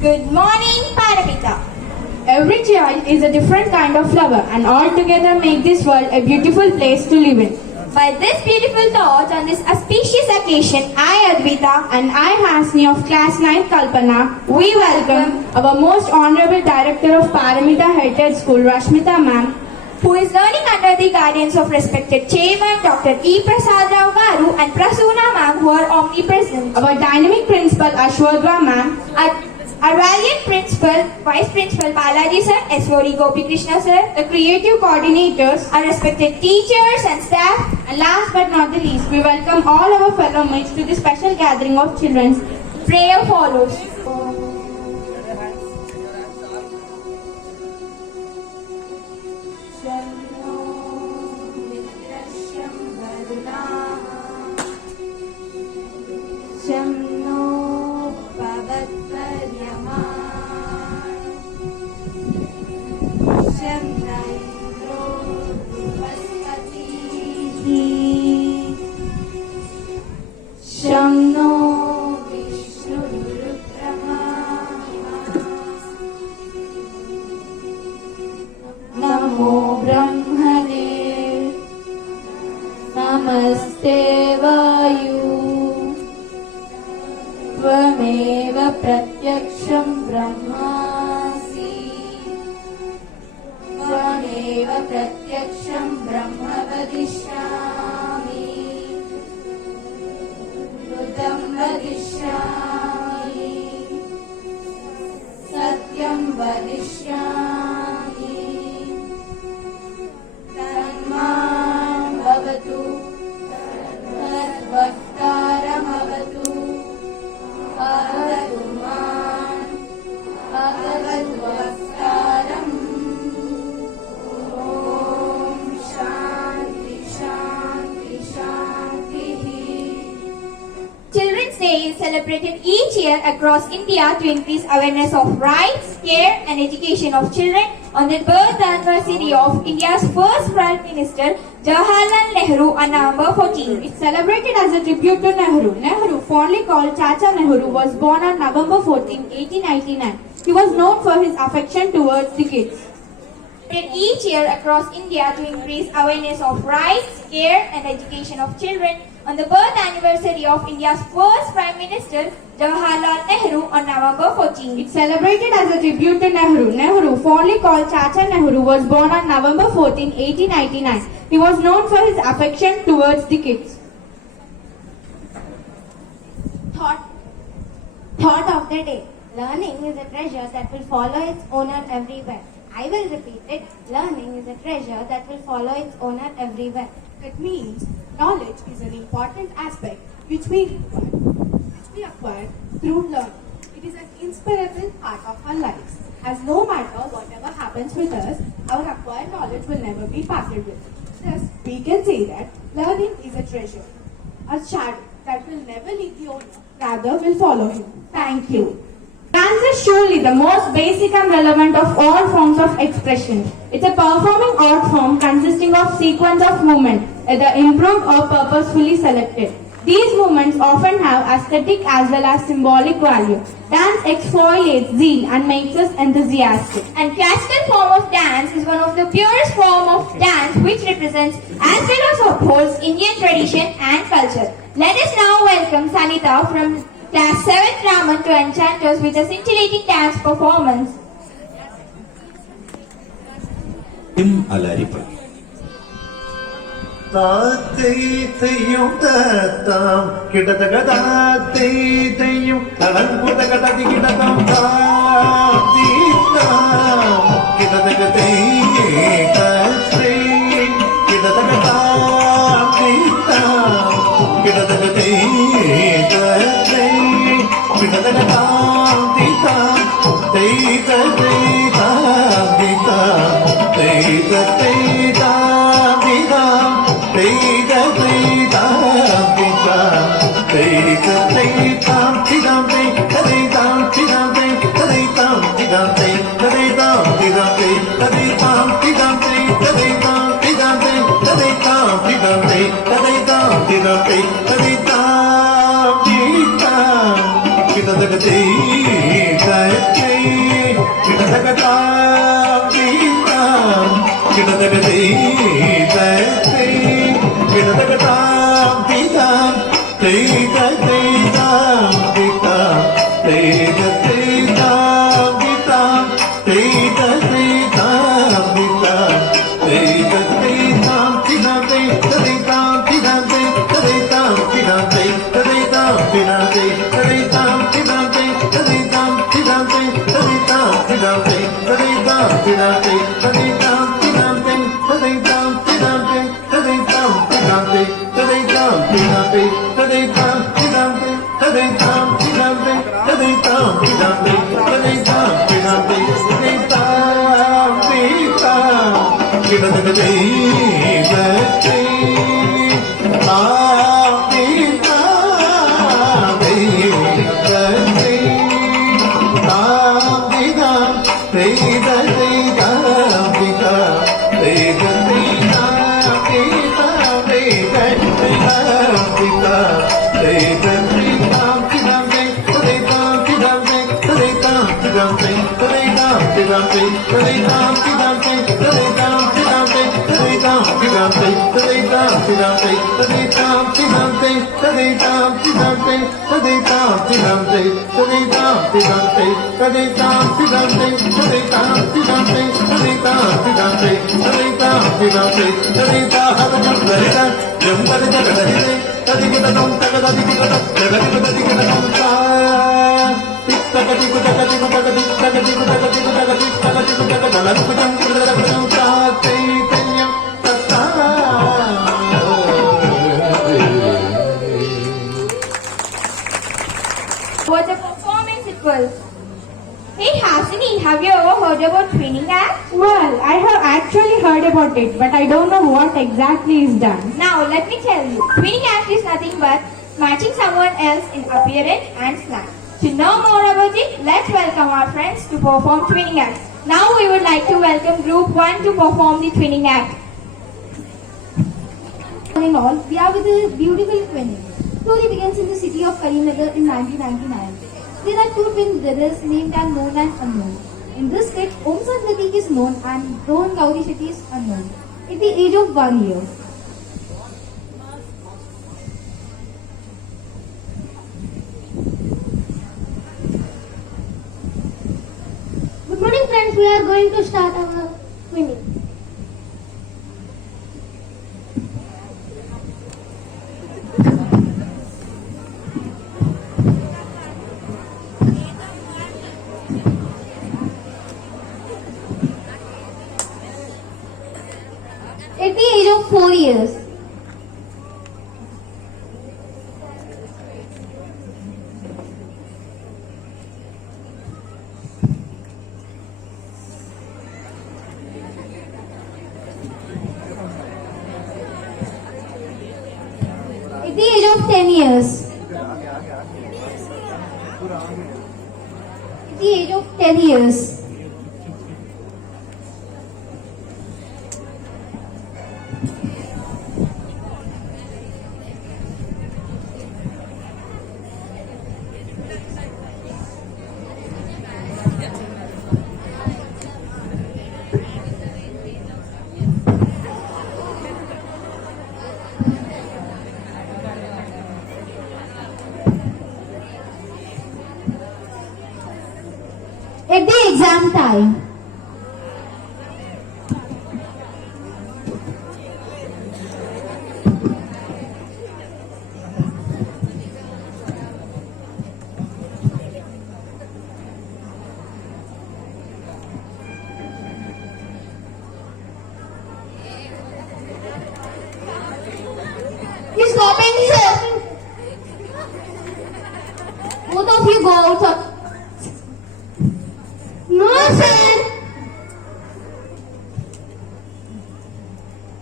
Good morning, Paramita. Every child is a different kind of flower and all together make this world a beautiful place to live in. By this beautiful thought on this auspicious occasion, I, Advita, And I, Hasni of Class 9 Kalpana, we welcome our most honorable Director of Paramita Heritage School, Rashmita Ma'am, who is learning under the guidance of respected Chairman Dr. E. Prasad Rao Garu and Prasuna Ma'am, who are omnipresent. our dynamic Principal Ashwadra Ma'am, Our valiant Principal, Vice Principal Balaji Sir, S.O.D. Gopi Krishna Sir, the creative coordinators, our respected teachers and staff, and last but not the least, we welcome all our fellow mates to this special gathering of children. prayer follows. शं no नमो ब्रह्मणे नमस्ते वायु त्वमेव प्रत्यक्षं ब्रह्मासि त्वमेव प्रत्यक्षं ब्रह्म वदिष्यामि ऋतं वदिष्यामि सत्यं वदिष्यामि तन्मां भवतु तद्वक्तारमवतु अवतु माम् अवतु वक्तारम् ॐ शान्ति शान्ति शान्तिः. Children's Day is celebrated each year across India to increase awareness of rights, care and education of children on the birth anniversary of India's first Prime Minister Jawaharlal Nehru on November 14. It's celebrated as a tribute to Nehru. Nehru, fondly called Chacha Nehru, was born on November 14, 1899. He was known for his affection towards the kids. Each year across India to increase awareness of rights, care and education of children on the birth anniversary of India's first Prime Minister Jawaharlal Nehru on November 14. It's celebrated as a tribute to Nehru. Nehru, fondly called Chacha Nehru, was born on November 14, 1899. He was known for his affection towards the kids. Thought of the day. Learning is a treasure that will follow its owner everywhere. I will repeat it. Learning is a treasure that will follow its owner everywhere. That means knowledge is an important aspect which we acquire through learning. It is an inseparable part of our lives. As no matter whatever happens with us, our acquired knowledge will never be parted with. Thus, we can say that learning is a treasure, a shadow that will never leave the owner, rather will follow him. Thank you. Dance is surely the most basic and relevant of all forms of expression. It's a performing art form consisting of sequence of movement, either improved or purposefully selected. These movements often have aesthetic as well as symbolic value. Dance exfoliates zeal and makes us enthusiastic. And classical form of dance is one of the purest form of dance which represents as well as upholds Indian tradition and culture. Let us now welcome Sanita from Class 7th Raman to enchant us with a scintillating dance performance. Alaripa. Taatayum tatam kidatagadatayum talangudagadadi kidatam taatitam kidatagadatayum kidatagadatayum kidatagadatayum Kita What a performance it was. Hey Hasini, have you ever heard about twinning act? Well, I have actually heard about it, but I don't know what exactly is done. Now let me tell you, twinning act is nothing but matching someone else in appearance and slang. To know more about it, let's welcome our friends to perform twinning act. Now we would like to welcome group 1 to perform the twinning act. All in all, we are with a beautiful twinning. Story begins in the city of Karimnagar in 1999. There are two twin brothers named and known and unknown. In this skit, Om Pratik is known and Rohan Gauri Shetty is unknown. At the age of 1 year. Good morning friends, we are going to start our twinning. At the age of 4 years. At the age of 10 years. At the age of 10 years. At the exam time. He's stopping, sir. Both of you go out. No, sir.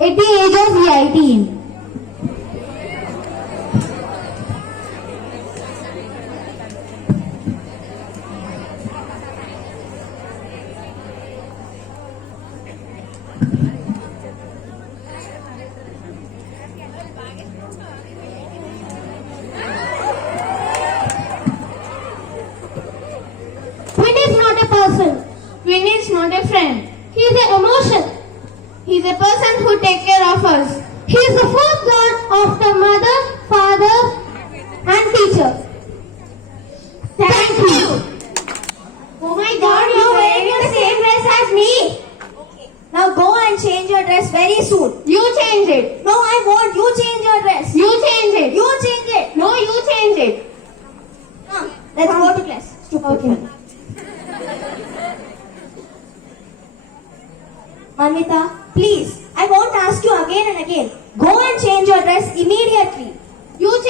At the age of 18. Twin is not a person. Twin is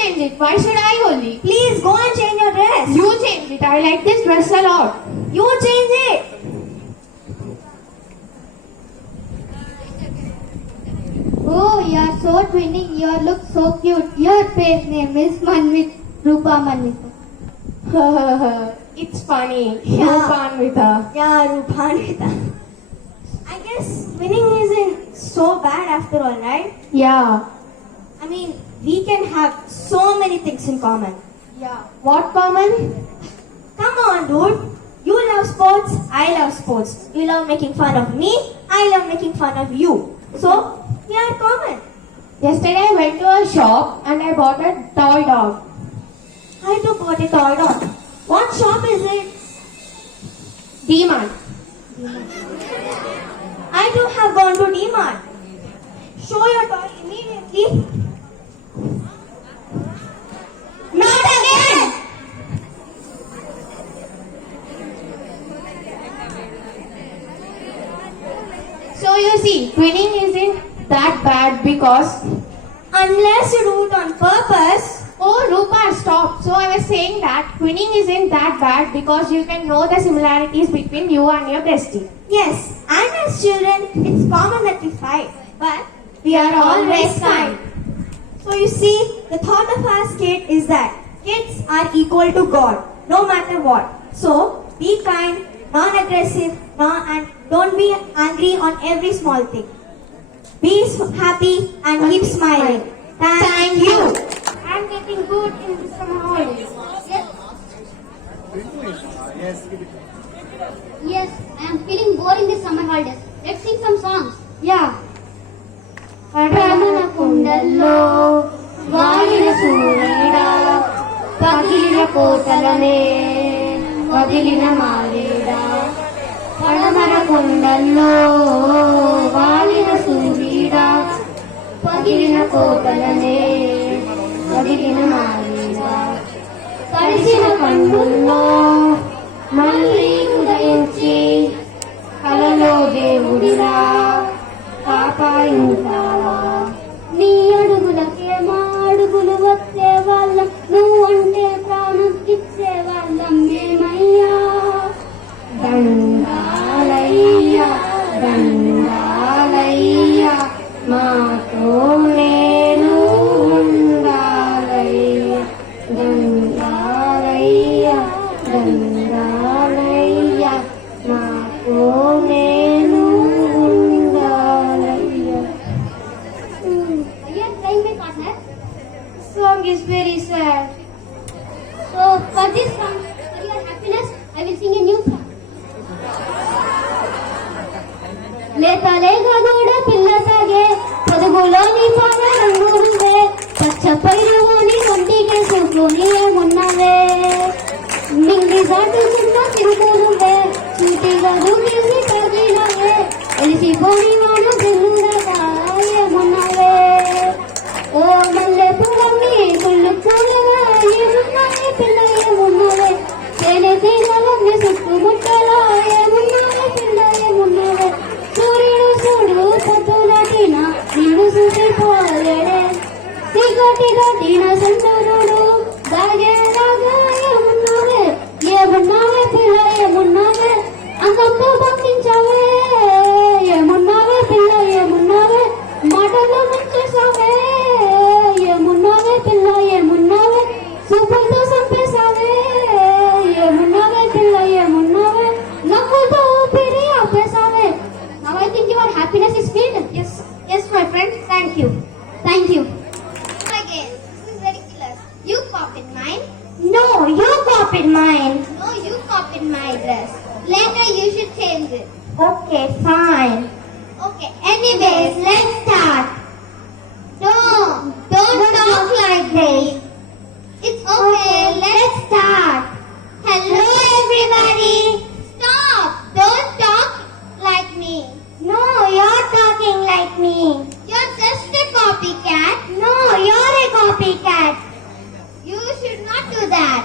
change it. Why should I only? Please go and change your dress. You change it. I like this dress a lot. You change it. Oh, you are so twinning. You look so cute. Your pet name is Manvit, Rupa Manvita. It's funny. Yeah. Rupanvita. Yeah, Rupanvita. I guess winning isn't so bad after all, right? Yeah. I mean, we can have so many things in common. Yeah. What common? Come on, dude. You love sports, I love sports. You love making fun of me, I love making fun of you. So, we are common. Yesterday I went to a shop and I bought a toy dog. I too bought a toy dog. What shop is it? D-Mart. I too have gone to D-Mart. Show your toy immediately. Not again! So you see, twinning isn't that bad because... Unless you do it on purpose. Oh, Rupa, stop. So I was saying that twinning isn't that bad because you can know the similarities between you and your bestie. Yes, and as children, it's common that we fight, but we are always kind. So you see, the thought of us kid is that kids are equal to God, no matter what. So be kind, non-aggressive, and don't be angry on every small thing. Be happy and keep smiling. Thank you. I'm getting good in the summer holidays. Yes, I am feeling bored in the summer holidays. Let's sing some songs. Yeah. పడమన కుండల్లో వాలిన సూర్యుడా పగిలిన కోటలనే వదిలిన మారేడా పడమర కుండల్లో వాలిన సూర్యుడా పగిలిన కోటలనే వదిలిన మారేడా తడిసిన కన్నుల్లో మళ్ళీ ఉదయించి కలలో దేవుడిరా కాపాడుతావా నీ అడుగులకే మా అడుగులు వచ్చే వాళ్ళం నువ్వు అంటే ప్రాణం ఇచ్చే వాళ్ళం మేమయ్యా దండాలయ్యా దండాలయ్యా మాతో నేను ఉండాలయ్యా దండాలయ్యా దండాలయ్యా మాతో నేను Song is very sad. So for this song, for your happiness, I will sing a new song. లేత లేక కూడా పిల్ల తాగే పొదుగులోని పాల రంగు ఉందే పచ్చ పైరుని ఒంటికే చూసుకొని ఏమున్నవే మింగి సాటు చిన్న తిరుగులుందే సూటిగా దూకేసి తగినవే ఎలిసిపోని వాడు బిల్లుగా ఏమున్నవే ఓ మల్లె పువ్వని పుల్లు పూలుగా ఏమున్నాయి పిల్ల ఏమున్నవే తేనె తీగలన్నీ చుట్టుముట్టలా ఏమున్నాయి పిల్ల ఏమున్నవే సూర్యుడు చూడు పొద్దులటిన నీడు చూసిపోలేడే చీకటి గట్టిన సంతరుడు దాగేలాగా ఏమున్నావే ఏమున్నావే పిల్ల ఏమున్నావే అందంతో పంపించావే ఏమున్నావే పిల్ల ఏమున్నావే మాటల్లో ముంచేసావే ఏమున్నావే పిల్ల ఏమున్నావే సూపర్తో చంపేశావే ఏమున్నావే పిల్ల ఏమున్నావే నవ్వుతో ఊపిరి ఆపేశావే Now I think your happiness is filled. Yes, my friend. Thank you. Again, this is ridiculous. You copied mine. No, you copied mine. No, you copied my dress. Later you should change it. Okay, fine. Okay, anyways, let's start. No, don't talk like this. It's okay, let's start. Hello everybody. Stop, don't talk like me. No, you're talking like me. You're just a copycat. No, you're a copycat. You should not do that.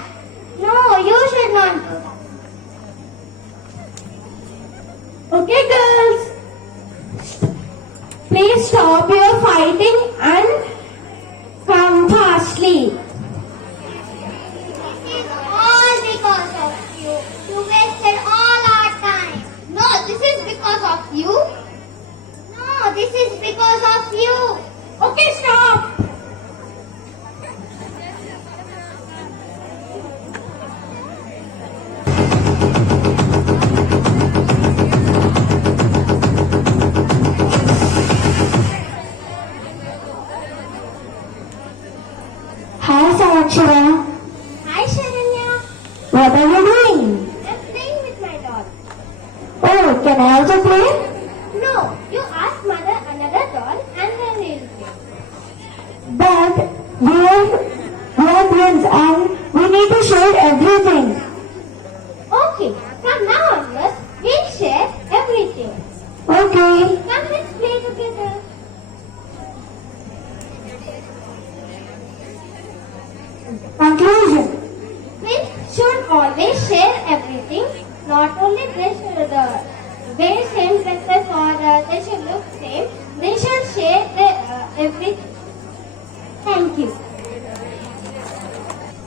No, you should not do that. Okay, girls. Please stop your Akshara. Hi Sharanya. What are you doing? I'm playing with my doll. Oh, can I also play? No, you ask mother another doll and then we'll play. But we are friends and we need to share everything. Okay, from now onwards, we'll share everything. Okay. Come, let's play together. Conclusion. We should always share everything, not only they should wear same dresses or they should look same. They should share everything. Thank you.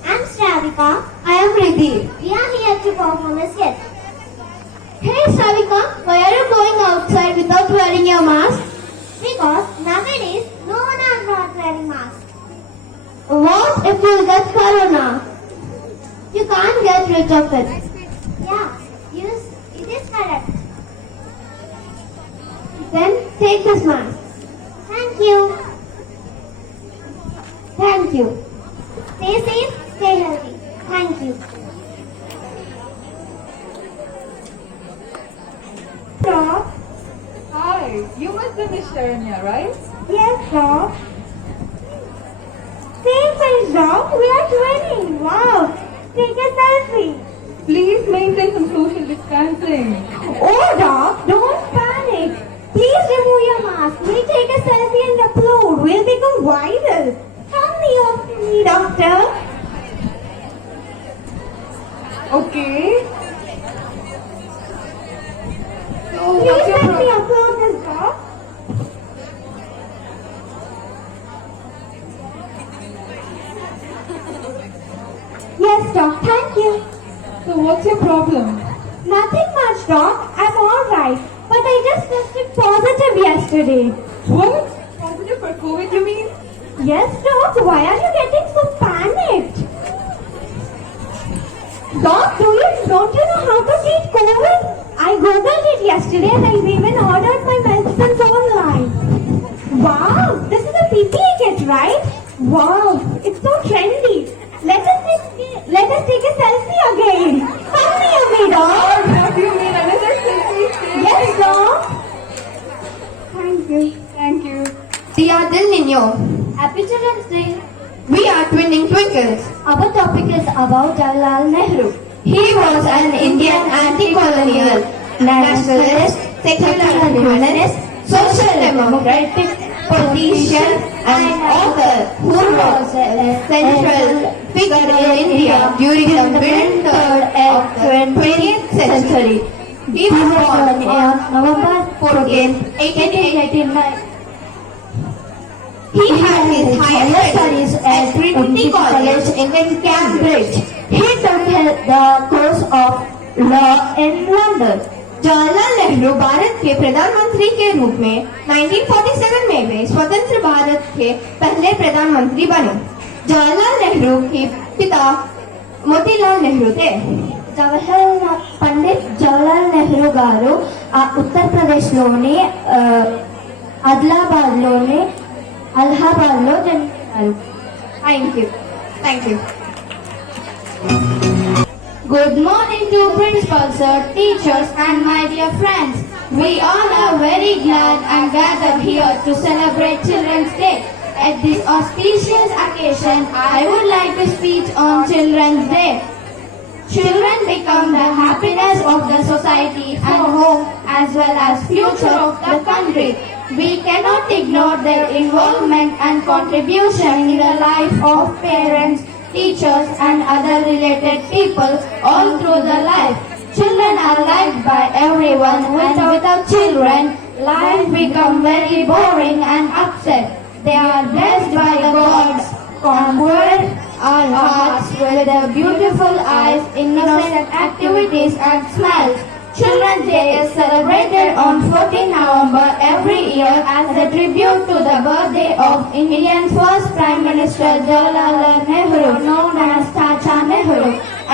I'm Shravika. I am Riddhi. We are here to perform a sketch. Hey Shravika, why are you going outside without wearing your mask? Because nowadays no one are not wearing masks. What if you get corona? You can't get rid of it. Yeah, yes, it is correct. Then take this mask. Thank you. Thank you. Stay safe, stay healthy. Thank you. Doc. Hi, you must be Miss Sharanya, right? Yes, Doc. Same size, Doc. We are twinning. Wow. Take a selfie. Please maintain some social distancing. Oh, Doc, don't panic. Please remove your mask. We'll take a selfie and upload. We'll become viral. Come near to me, doctor. Okay. So, Please what's your let me problem? upload this, Doc. Yes, Doc. Thank you. So, what's your problem? Nothing much, Doc. I'm alright. But I just tested positive yesterday. What? Positive for COVID, you mean? Yes, Doc. Why are you getting so panicked? Doc, don't you know how to treat COVID? I googled it yesterday and I even ordered my medicines online. Wow, this is a PPE kit, right? Wow, it's so trendy. Let us take a selfie again. Come near me, Doc. What do you mean? Another selfie? Yes, Doc. Thank you. Thank you. Dia Dil Nino. Happy Children's Day. We are twinning twinkles. Our topic is about Jawaharlal Nehru. He was an Indian anti-colonial, nationalist, secular humanist, social democratic politician and author who was a central figure in India during the mid-third of the 20th century. He was born on November 14, 1889. He had his higher studies at Trinity College in Cambridge. He took the course of law in London. Jawaharlal Nehru Bharat के प्रधानमंत्री के रूप में 1947 में वे स्वतंत्र भारत के पहले प्रधानमंत्री बने। जवाहरलाल नेहरू के पिता मोतीलाल नेहरू थे। పండిత్ జవహర్లాల్ నెహ్రూ గారు ఉత్తరప్రదేశ్లోని ఆదిలాబాద్లోని అలహాబాద్లో జన్మించారు. Thank you. Good morning to principal sir, teachers and my dear friends. We all are very glad and gathered here to celebrate Children's Day. At this auspicious occasion, I would like to speak on Children's Day. Children become the happiness of the society and home as well as future of the country. We cannot ignore their involvement and contribution in the life of parents, teachers and other related people all through the life. Children are liked by everyone and without children, life becomes very boring and upset. They are blessed by the gods, conquered our hearts with their beautiful eyes, innocent activities and smiles. Children's Day is celebrated on 14 November every year as a tribute to the birthday of India's first Prime Minister Jawaharlal Nehru, known as Chacha Nehru.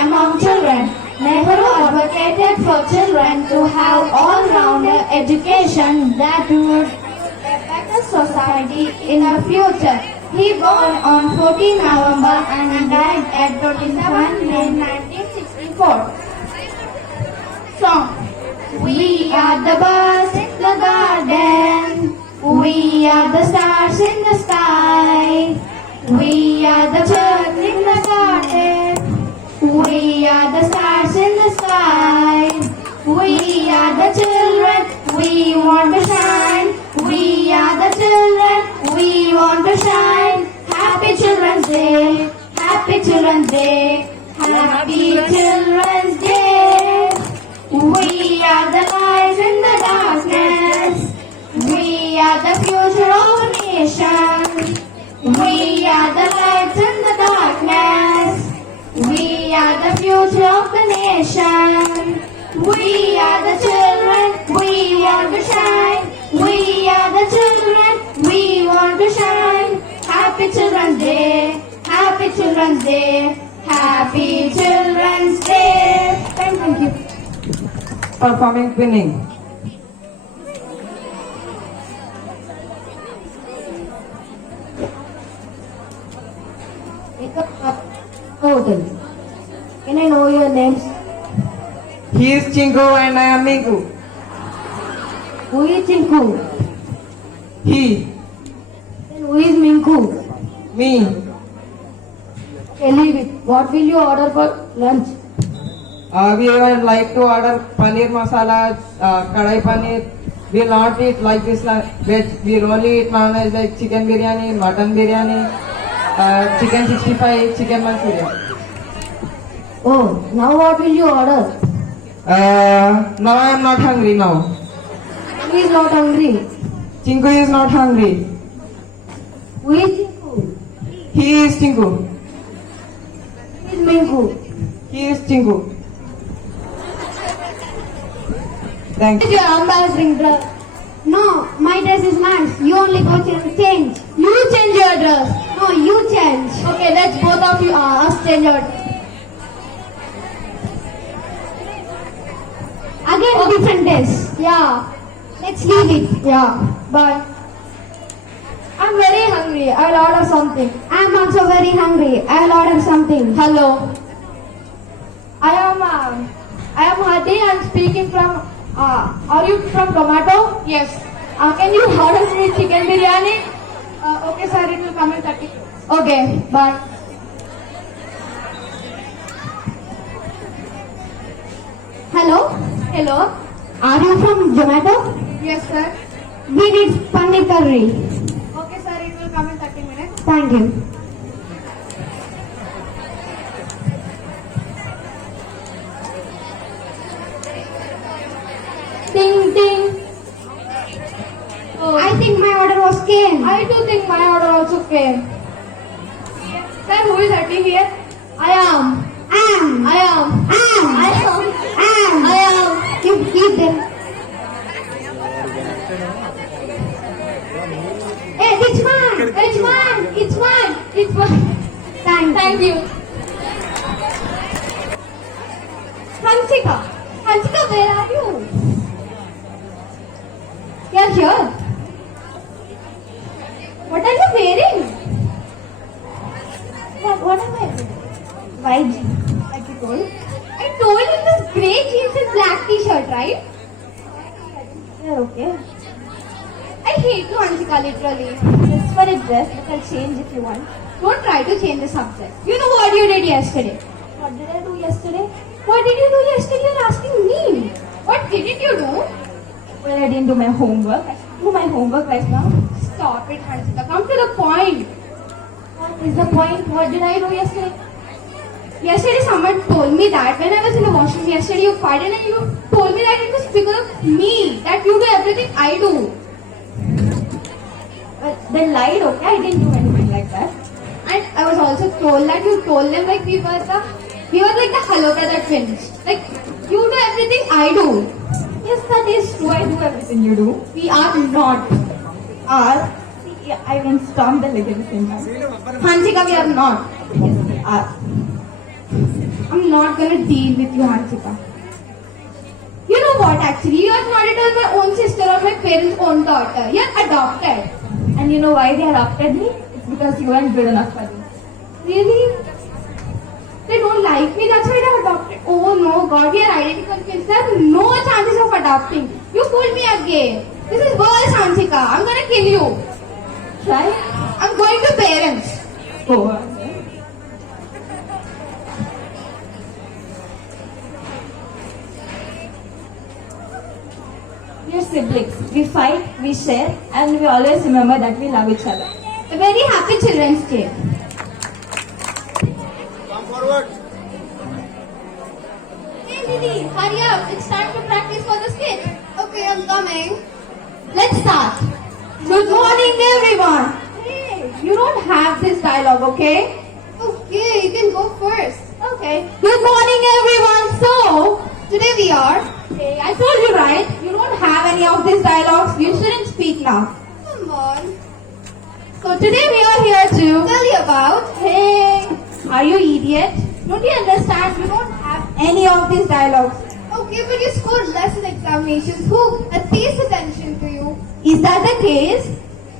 Among children, Nehru advocated for children to have all-round education that would a better society in the future. He born on 14 November and died at 27 May 1964. Song. We are the birds in the garden. We are the stars in the sky. We are the birds in the garden. We are the stars in the sky. We are the children. We want to shine. We are the children. We want to shine. Happy Children's Day. Happy Children's Day. Happy Children's Day. We are the lights in the darkness. We are the future of the nation. We are the lights in the darkness. We are the future of the nation. We are the children. We want to shine. We are the children. We want to shine. Happy Children's Day. Happy Children's Day. Happy Children's Day. Thank you. Performing Twinning. Hotel. Can I know your names? He is Chingu and I am Minku. Who is Chinku? He, Then who is Minku? me. Okay, leave it. What will you order for lunch? We would like to order paneer masala, kadai paneer. We will not eat like this veg. We will only eat non-veg like chicken biryani, mutton biryani, chicken 65, chicken manchurian. Oh, now what will you order? Now I am not hungry now. Who is not hungry? Chinku is not hungry. Who is Chinku? He is Chinku. Who is Minku? He is Chinku. Thank you. Your embarrassing dress. No, my dress is nice. You only go change. You change your dress. No, you change. Okay, let's both of you us change your dress. Again, different dress. Yeah. Let's leave it. Yeah. Bye. I'm very hungry. I'll order something. I'm also very hungry. I'll order something. Hello. I am Hadi. I'm speaking from. Are you from Tomato? Yes. Can you order me chicken biryani? Okay, sir. It will come in 30. Okay. Bye. Hello? Hello. Are you from Zomato? Yes, sir. We need paneer curry. Okay, sir. It will come in 30 minutes. Thank you. Ding ding. Oh, I think my order was came. I do think my order also came. Sir, who is Hadi here? I am. Am. I am. I am. Am. I am. You eat them. Hey, it's mine. It's mine. It's mine. It's mine. Thank you. Hansika. Hansika, where are you? You're here. What are you wearing? What am I wearing? White jeans. Like you told. I told you this grey jeans and black t-shirt, right? You're okay. I hate you, Hansika, literally. It's for a dress, but I'll change if you want. Don't try to change the subject. You know what you did yesterday? What did I do yesterday? What did you do yesterday? You're asking me. What didn't you do? Well, I didn't do my homework. I should do my homework right now. Stop it, Hansika. Come to the point. What is the point? What did I do yesterday? Yesterday, someone told me that when I was in the washroom yesterday, you farted and you told me that it was because of me, that you do everything I do. Well, they lied, okay? I didn't do anything like that. And I was also told that you told them like we were like the Hello Brother twins. Like, you do everything I do. Yes, that is true. I do everything you do. We are not. Are. See, I even storm the leg at the same time. Hansika, we are not. Yes, they are. I'm not gonna deal with you, Hansika. You know what, actually? You are not at all my own sister or my parents' own daughter. You're adopted. And you know why they adopted me? It's because you weren't good enough for them. Really? They don't like me, that's why they adopted. Oh no, God, we are identical twins. There's no chances of adopting. You fooled me again. This is worse, Hansika. I'm gonna kill you. Right? I'm going to parents. Go on. We are siblings. We fight, we share, and we always remember that we love each other. A very happy Children's Day. Hey Lily, hurry up. It's time to practice for the skit. Okay, I'm coming. Let's start. Good morning, everyone. Hey, you don't have this dialogue, okay? Okay, you can go first. Okay. Good morning, everyone. So, today we are. Hey, I told you right. You don't have any of these dialogues. You shouldn't speak now. Come on. So today we are here to tell you about. Hey, are you idiot? Don't you understand? You don't have any of these dialogues. Okay, but you scored less in examinations. Who pays attention to you? Is that the case?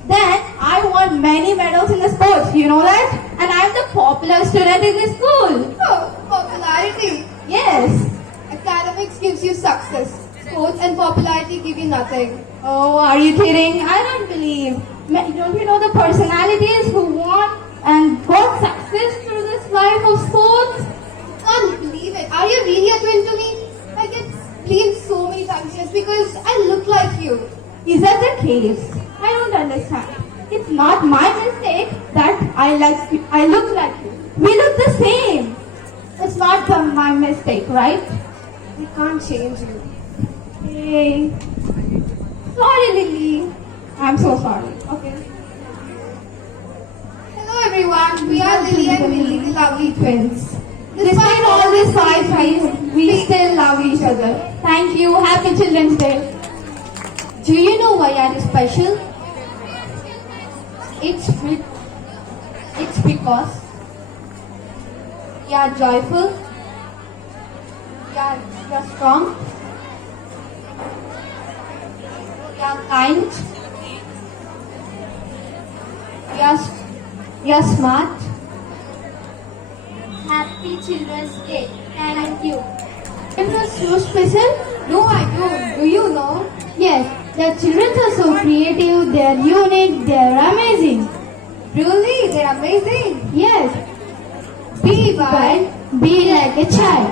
Then I won many medals in the sports. You know that? And I'm the popular student in the school. Oh, popularity. Yes. Academics gives you success. Sports and popularity give you nothing. Oh, are you kidding? I don't believe. Don't you know the personalities who won and got success through this life of sports? Can't believe it. Are you really a twin to me? I get blamed so many times just because I look like you. Is that the case? I don't understand. It's not my mistake that I look like you. We look the same. It's not my mistake, right? We can't change you. Hey. Sorry, Lily. I'm so sorry. Okay. Hello, everyone. We are Lily and Millie, the lovely twins. Despite all these fights, we still love each other. Thank you. Happy Children's Day. Do you know why I am special? It's because you are joyful, you are strong, you are kind, you are smart. Happy Children's Day. Thank you. Is it so special? No, I don't. Do you know? Yes, the children are so creative, they are unique, they are amazing. Really? They are amazing? Yes. Be wild, be like a child.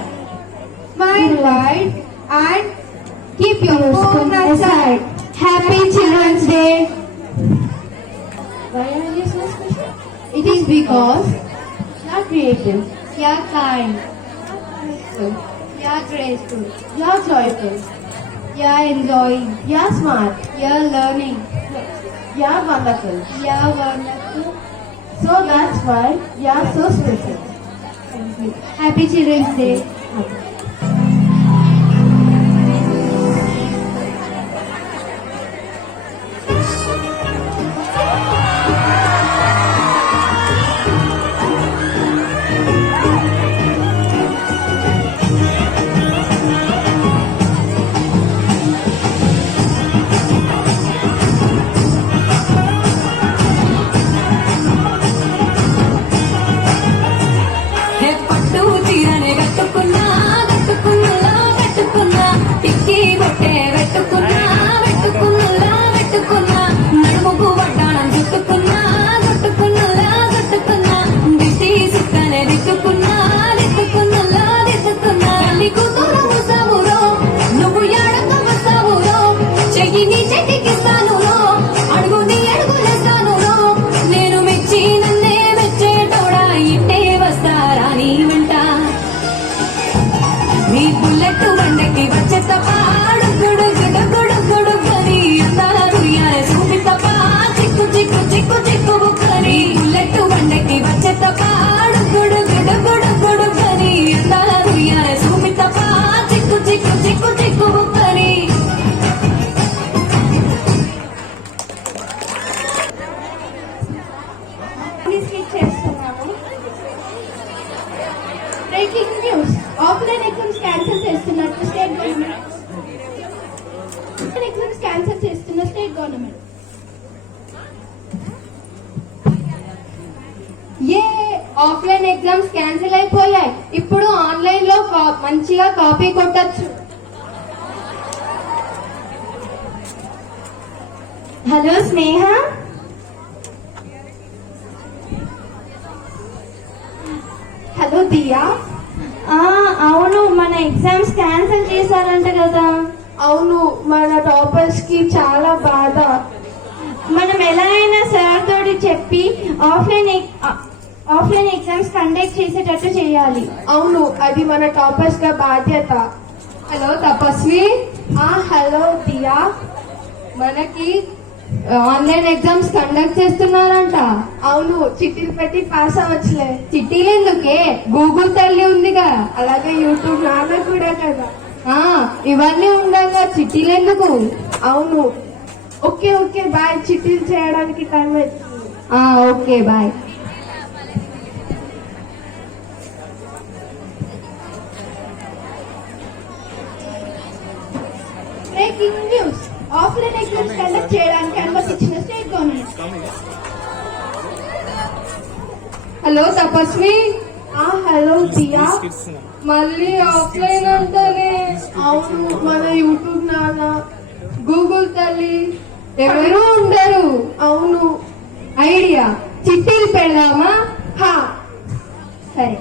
Mind wide and keep your phone aside. Happy Children's Day. Why are you so special? It is because you are creative, you are kind, you are graceful, you are joyful, you are enjoying, you are smart, you are learning, you are wonderful, you are wonderful. So that's why you are so special. Thank you. Happy Children's Day. Breaking news. Offline exams cancel చేస్తున్నట్టు state government. Offline exams cancel చేస్తున్న state government. Offline exams cancel అయిపోయాయి. ఇప్పుడు online లో మంచిగా copy కొట్టచ్చు. Hello స్నేహ. Hello దియా. అవును, మన exams cancel చేశారంట కదా. అవును, మన టాపర్స్ కి చాలా బాధ. మనం ఎలా అయినా సార్ తోటి చెప్పి ఆఫ్లైన్ ఎగ్జామ్స్ కండక్ట్ చేసేటట్టు చేయాలి. అవును, అది మన టాపర్స్ గా బాధ్యత. హలో తపస్వి. హలో దియా. మనకి ఆన్లైన్ ఎగ్జామ్స్ కండక్ట్ చేస్తున్నారంట. అవును, చిట్టీలు పెట్టి పాస్ అవ్వచ్చులే. చిట్టీలు ఎందుకే, గూగుల్ తల్లి ఉందిగా. అలాగే యూట్యూబ్ నాన్న కూడా కదా. ఇవన్నీ ఉండగా చిట్టీలు ఎందుకు? అవును. Okay okay bye. చిట్టీలు చేయడానికి టైం అవుతుంది. Okay bye. Breaking news. Offline exams conduct చేయడానికి అనుమతించిన state government. Hello Tapasvi. Hello Diya. మళ్ళీ ఆఫ్లైన్ అంటానే. అవును, మన యూట్యూబ్ నాన్న, గూగుల్ తల్లి ఎవరు ఉండరు. అవును. ఐడియా, చిట్టీలు పెడదామా? సరే.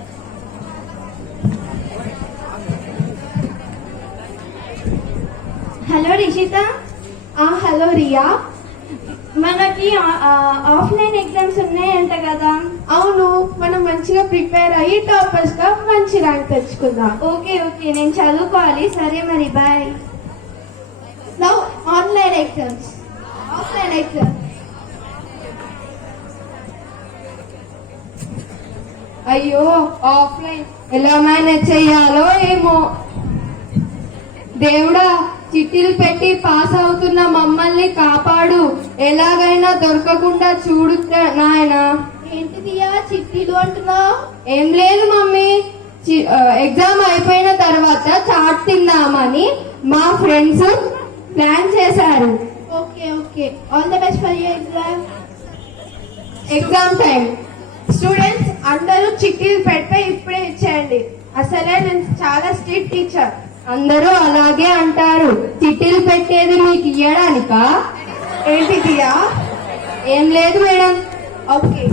హలో రిషిత. హలో రియా. మనకి ఆఫ్లైన్ ఎగ్జామ్స్ ఉన్నాయంట కదా. అవును, మనం మంచిగా ప్రిపేర్ అయ్యి టాపర్స్ గా మంచి ర్యాంక్ తెచ్చుకుందాం. ఓకే నేను చదువుకోవాలి. సరే మరి bye. Now online exams. Offline exams. అయ్యో, ఆఫ్లైన్ ఎలా మేనేజ్ చెయ్యాలో ఏమో. దేవుడా, చిట్టీలు పెట్టి పాస్ అవుతున్న మమ్మల్ని కాపాడు. ఎలాగైనా దొరకకుండా చూడు నాయనా. ఏంటి దియా చిట్టీలు అంటున్నావు? ఏం లేదు మమ్మీ, ఎగ్జామ్ అయిపోయిన తర్వాత చాట్ తిందామని మా ఫ్రెండ్స్ ప్లాన్ చేశారు. Okay all the best for your exam. Exam time. Students అందరూ చిట్టీలు పెడితే ఇప్పుడే ఇచ్చేయండి. అసలే నేను చాలా స్ట్రిక్ట్ టీచర్. అందరూ అలాగే అంటారు. చిట్టీలు పెట్టేది మీకు ఇయ్యడానికా? ఏంటి దియా? ఏం లేదు మేడం. ఓకే,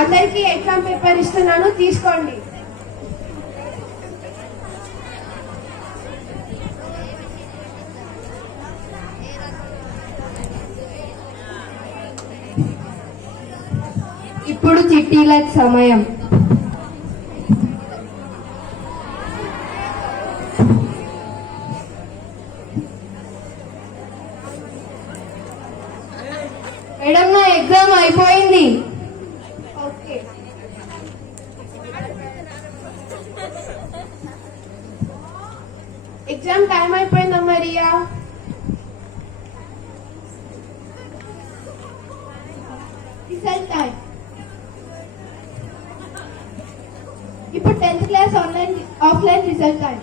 అందరికి ఎగ్జామ్ పేపర్ ఇస్తున్నాను, తీసుకోండి. ఇప్పుడు చిట్టీలకు సమయం. మేడం, నా ఎగ్జామ్ అయిపోయింది. ఓకే, ఎగ్జామ్ టైం అయిపోయిందమ్మా రియా. Result time. ఇప్పుడు 10th class offline result time.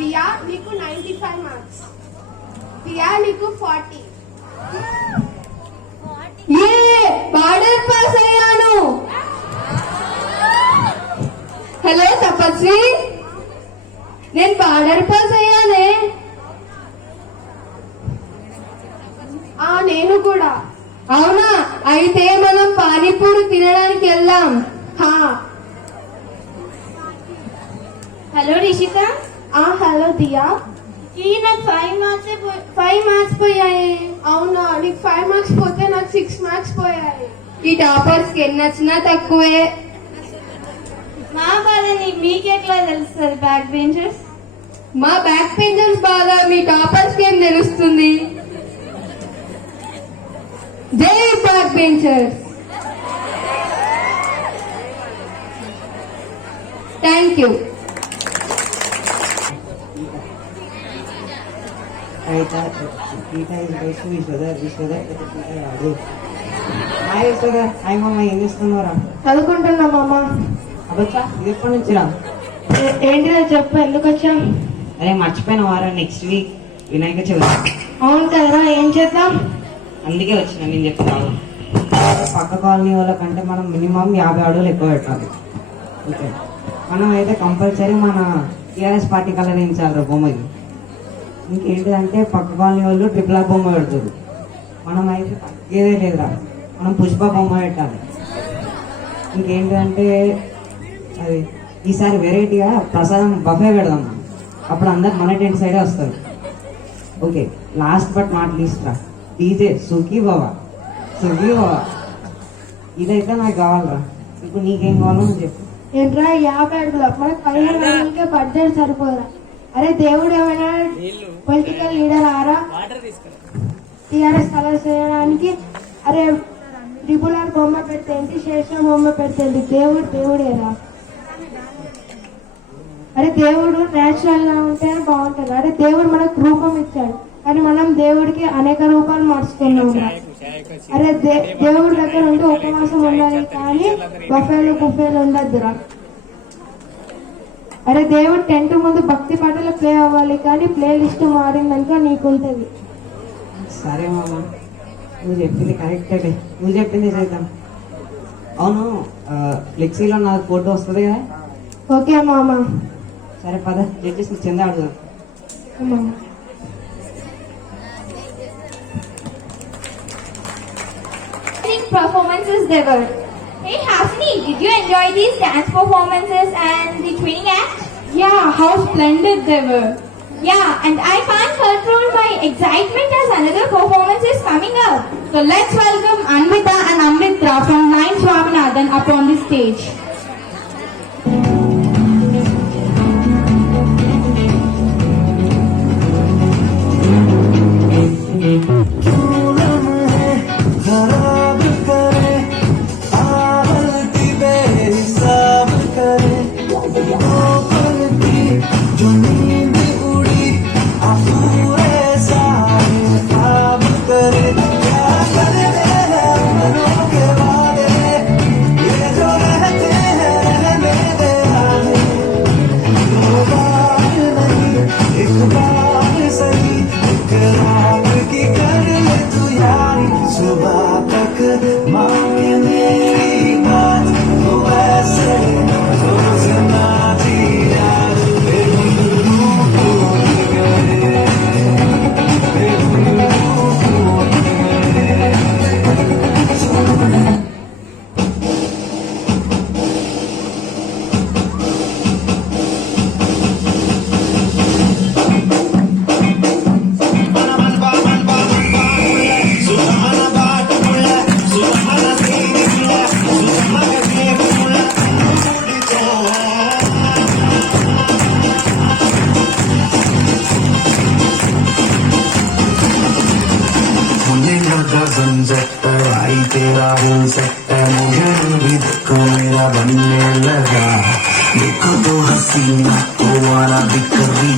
Riya నీకు 95 మార్క్స్. రియా నీకు 40. బార్డర్ పాస్ అయ్యాను. హలో తపస్వి, నేను బార్డర్ పాస్ అయ్యానే. నేను కూడా. అవునా? అయితే మనం పానీపూరి తినడానికి వెళ్దాం. హలో రిషిత. హలో దియా. నాకు 5 మార్క్స్ పోయాయి. అవునా, నీకు 5 మార్క్స్ పోతే నాకు 6 మార్క్స్ పోయాయి. ఈ టాపర్స్ కి ఎన్ని వచ్చినా తక్కువే. మా బాధ మీకెట్లా తెలుస్తుంది బ్యాక్ బెంచర్స్? మా బ్యాక్ బెంచర్స్ బాగా మీ టాపర్స్ కి ఏం తెలుస్తుంది? జై బ్యాక్ బెంచర్స్. Thank you. ఏం చేస్తున్నారా? చదువుకుంటున్నా మామ. అబ్బా, ఇది ఎప్పటి నుంచి రా? ఏంటిదో చెప్పు, ఎందుకు వచ్చా? అరే మర్చిపోయిన వారా, నెక్స్ట్ వీక్ వినాయక చవితి. అవును కదరా, ఏం చేద్దాం? అందుకే వచ్చిన, నేను చెప్తాను. పక్క కాలనీ వాళ్ళ కంటే మనం మినిమం 50 అడుగులు ఎక్కువ పెట్టాలి. ఓకే, మనం అయితే కంపల్సరీ మన టీఆర్ఎస్ పార్టీ కలర్ వేయించాలి బొమ్మకి. ఇంకేంటిదంటే పక్క కాలనీ వాళ్ళు ట్రిపుల్ ఆర్ బొమ్మ పెడతారు, మనం అయితే ఏదే లేదురా, మనం పుష్ప బొమ్మ పెట్టాలి. ఇంకేంటిదంటే అది ఈసారి వెరైటీగా ప్రసాదం బఫే పెడదాం, అప్పుడు అందరు మన టెంట్ సైడే వస్తారు. Okay, last but not least రా, డీజే సుఖీ బాబా, సుఖీ బాబా ఇదైతే నాకు కావాలరా. ఇప్పుడు నీకేం కావాలో నువ్వు చెప్పు. ఏంట్రా 50 అడుగుల మనకు 15 అడుగులకే బడ్జెట్ సరిపోదురా. అరే దేవుడు ఏమైనా పొలిటికల్ లీడర్ ఆరా టీఆర్ఎస్ కలర్స్ వేయడానికి? అరే ట్రిపుల్ ఆర్ బొమ్మ పెడితే ఏంటి, శేషం బొమ్మ పెడితే ఏంటి, దేవుడు దేవుడేరా. అరే దేవుడు నేచురల్ గా ఉంటేనే బాగుంటుంది. అరే దేవుడు మనకు రూపం ఇచ్చాడు, కానీ మనం దేవుడికి అనేక రూపాలు మార్చుకున్నాం. అరే దేవుడి దగ్గర ఉంటే ఉపవాసం ఉండాలి, కానీ బఫేలు ఉండద్దురా. అరే దేవుడు టెంట్ ముందు భక్తి పాటలు ప్లే అవ్వాలి, కానీ ప్లే లిస్ట్ మారిందనుకో నీకుంటది. సరే మామ, నువ్వు చెప్పింది కరెక్టే, నువ్వు చెప్పింది చేద్దాం. అవును, ఫ్లెక్సీలో నాకు ఫోటో వస్తుంది కదా? ఓకే మామ. సరే పద, జడ్జెస్ చెందా అడుగుదాం. Performances they were. Hey Hasni, did you enjoy these dance performances and the twinning act? Yeah, how splendid they were. Yeah, and I can't control my excitement as another performance is coming up. So let's welcome Anvita and Amrita from 9 Swaminathan up on the stage. खराब करे आवलती बेहिसाब करे पल की जो नींद उड़ी पूरे सारे ख्वाब करे क्या करे मनों के वादे ये जो रहते हैं रहने दे आने दो बार नहीं एक बार सही इकरार की कर ले तू यारी सुबह तक मांगे मेरी बात तो ऐसे रोज ना जी यार सेक्टर आई तेरा दिल सेक्टर मुझे भी देखो मेरा बनने लगा देखो तो हसीना तो वाला दिख रही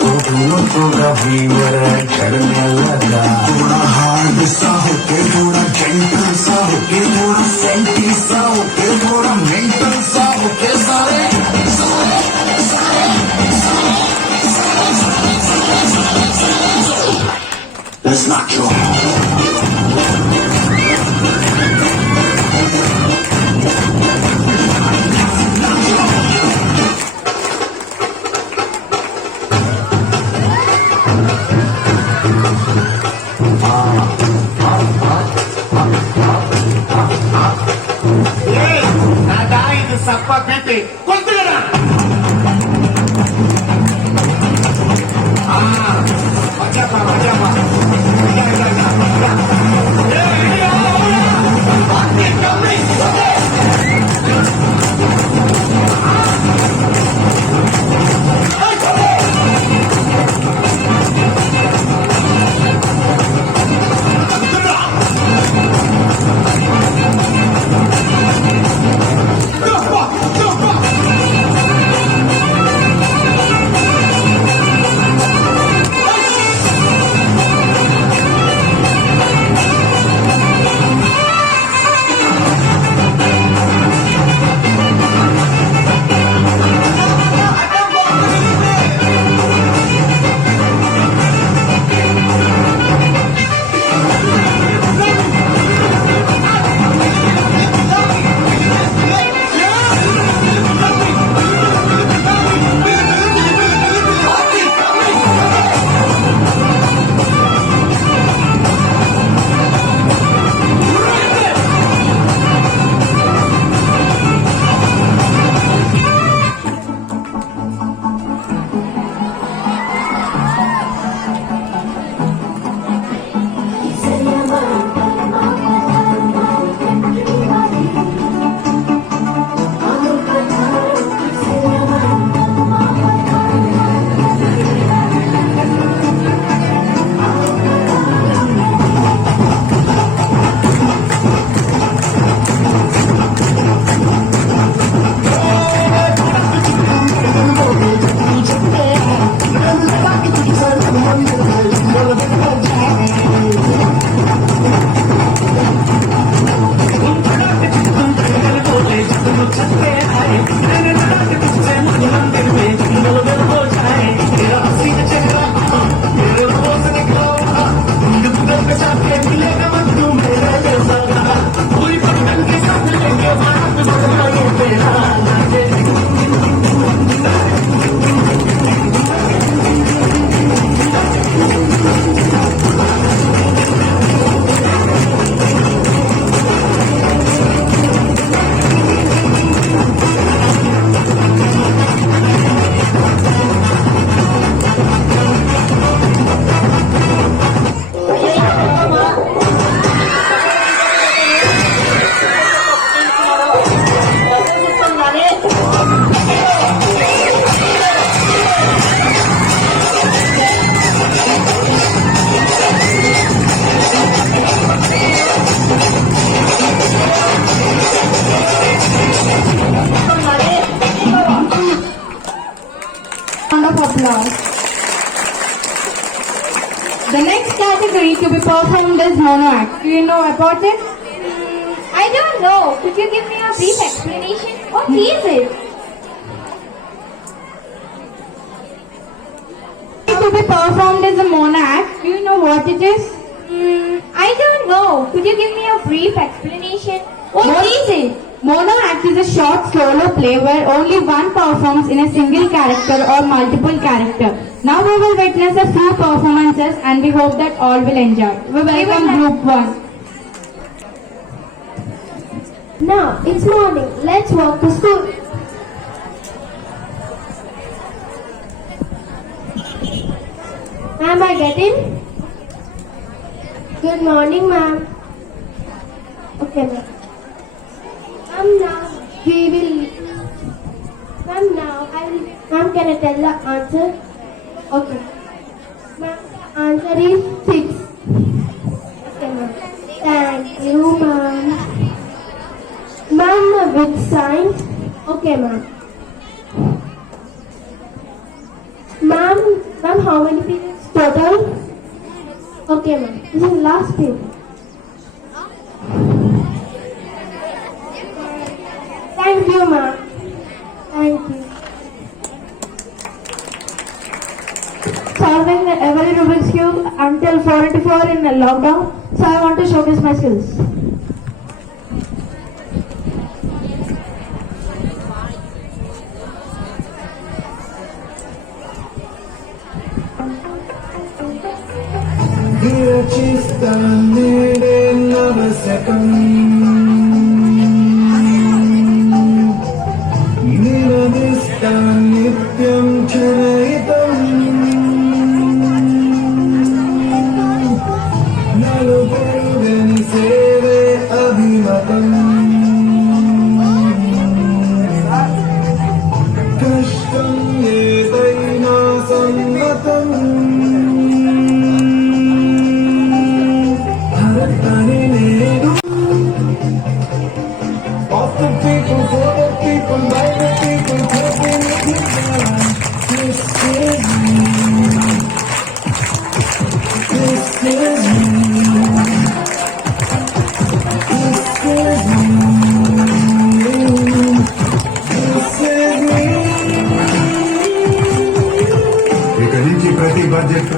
तो फोटोग्राफी मेरा चढ़ने लगा थोड़ा हार्ड सा होके थोड़ा जेंटल सा होके थोड़ा सेंटी सा होके थोड़ा मेंटल सा होके सारे Let's knock you Sapa Pepe, contra! applause. The next category to be performed is mono act. Do you know about it? I don't know. Could you give me a brief explanation? What is it? To be performed is a mono act. Do you know what it is? I don't know. Could you give me a brief explanation? What is it? Mono act is a short solo play where only one performs in a single character or multiple character. Now we will witness a few performances and we hope that all will enjoy. We welcome group 1. Now it's morning. Let's walk to school. Ma'am, I get in? Good morning, ma'am. Okay, ma'am. Ma'am, Ma'am, can I tell the answer? Okay. Ma'am, the answer is 6. Okay, ma'am. Thank you, ma'am. Ma'am, with science? Okay, ma'am. Ma'am, how many periods total? Okay, ma'am. This is last period. Thank you, ma'am. Thank you. Solving every Rubik's Cube until 484 in a lockdown, so I want to showcase my skills. నిత్యం క్షణయితం నలుగురుగని సేవే అభిమతం కష్టం ఏదైనా సమ్మతం భరతని నేను of the people, for the people, by the people, helping the people. This is me. This is me. This is me. This is me. ఇక్కడి నుంచి ప్రతి budget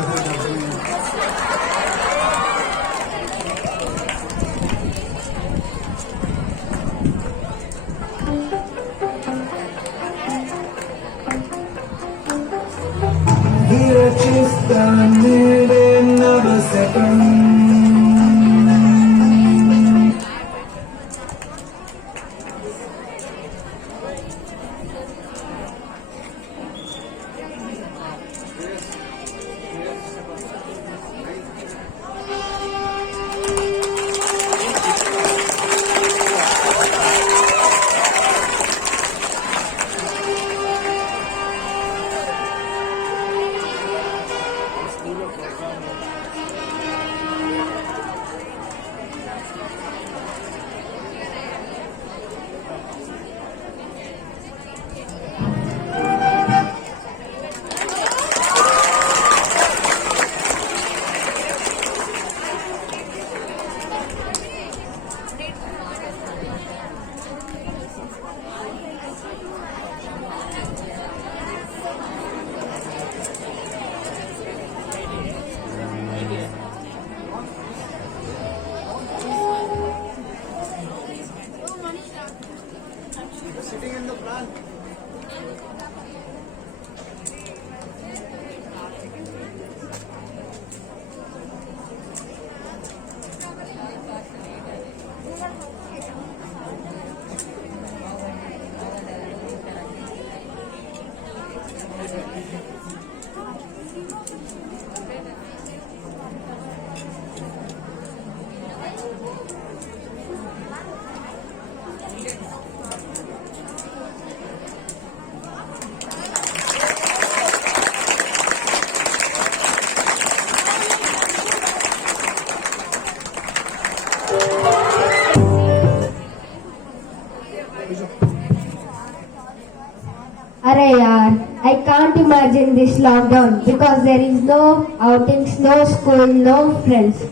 Arey yaar, I can't imagine this lockdown because there is no outings, no school, no friends.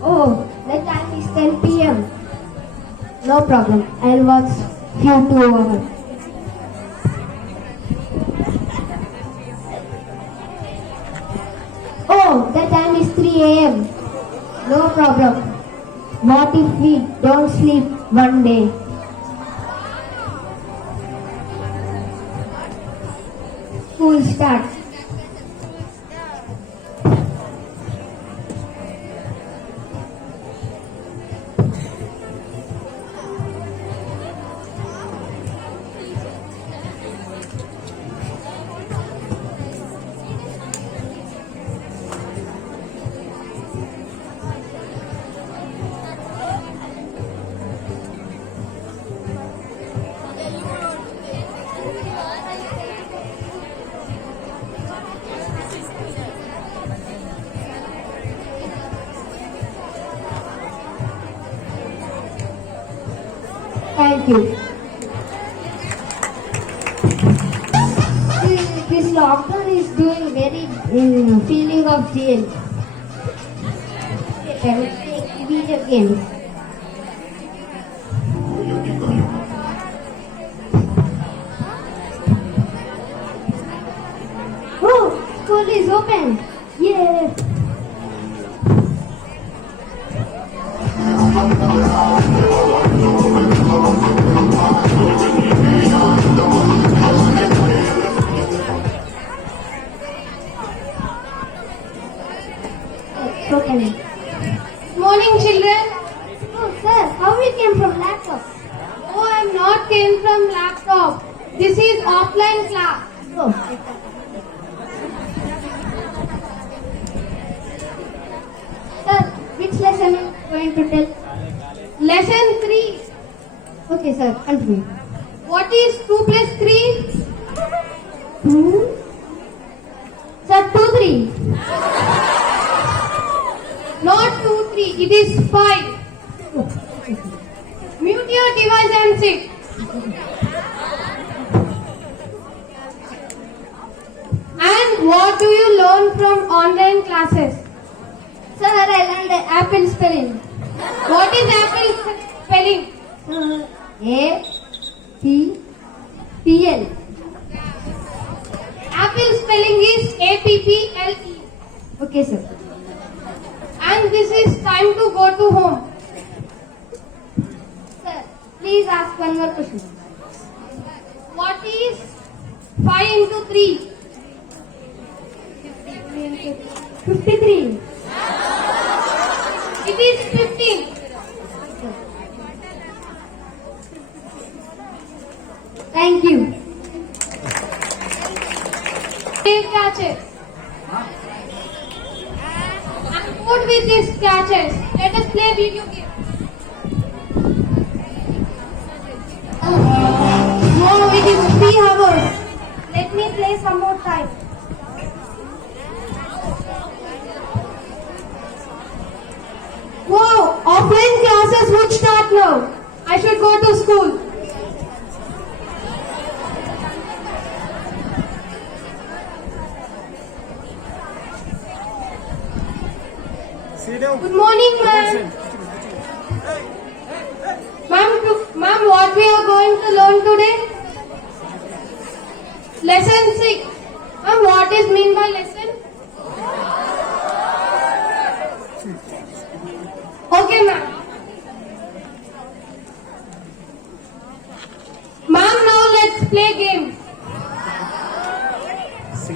Oh, the time is 10 p.m. No problem. I'll watch few 2 hours. Oh, the time is 3 a.m. No problem. What if we don't sleep one day? School starts. Thank you. This lockdown is doing very feeling of jail. I will play video games. Oh, school is open. Yeah. Okay. Morning, children. Oh, sir, how we came from laptop? Oh, I'm not came from laptop. This is offline class. Oh. Sir, which lesson are you going to tell? Lesson 3. Okay, sir, continue. What is 2 plus 3? 2? Sir, 2, 3. Not 2, 3. It is 5. Mute your device and sit. And what do you learn from online classes? Sir, I learned apple spelling. What is apple spelling? A P P L. Apple spelling is A-P-P-L-E. Okay, sir. And this is time to go to home. Sir, please ask one more question. What is 5 into 3? 53. It is 15. Thank you. Play catches. I'm good with these catches. Let us play video game. No, it is 3 hours. Let me play some more time. Wow, offline classes would start now. I should go to school. Good morning, ma'am. Ma'am, what we are going to learn today? Lesson 6. Ma'am, what is mean by lesson? Okay, ma'am. Ma'am, now let's play game. I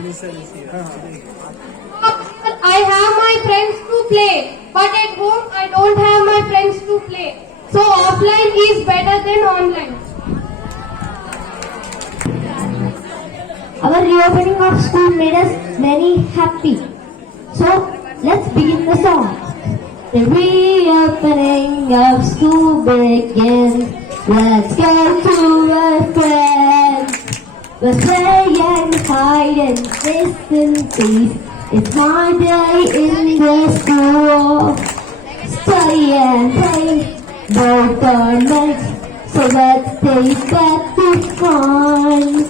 have my friends to play, but at home I don't have my friends to play. So offline is better than online. Our reopening of school made us very happy. So let's begin the song. The reopening of school begins. Let's go to our friends. We're playing hide and seek in peace. It's my day in the school. Study and play, both are nice. So let's take back the fun.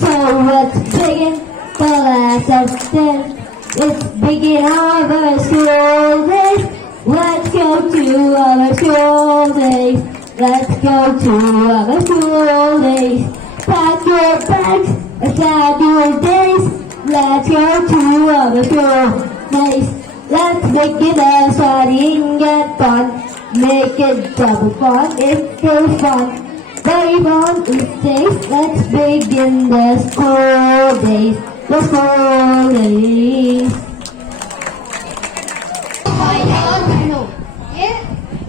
So let's begin the last of them. Let's begin our school days. Let's go to our school days. Let's go to our school days. Pack your bags and start your days. Let's go to our school days. Let's begin the studying and fun. Make it double fun, it's so fun. Very fun it takes. Let's begin the school days. The school days. भाई और बहनों, ये